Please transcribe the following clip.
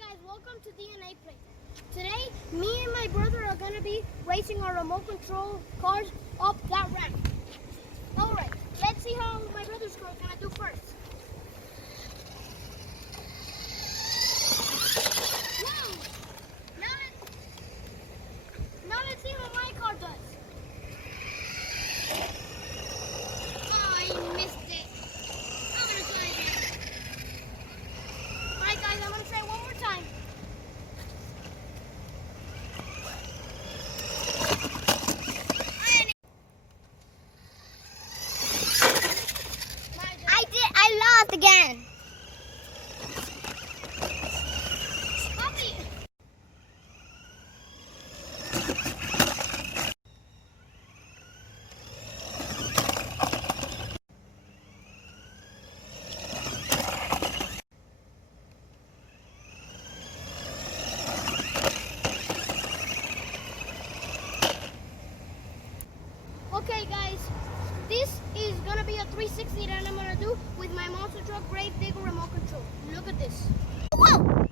Guys, welcome to DNA Play. Today, me and my brother are going to be racing our remote control cars up that ramp. Alright, let's see how my brother's car is going to do first. Now let's see how my car does. Oh, I missed it. I'm going to try again. Alright guys, I'm going to try one more time. I lost again. Puppy. Okay guys, this is gonna be a 360 that I'm gonna do with my monster truck Grave Digger remote control. Look at this. Whoa!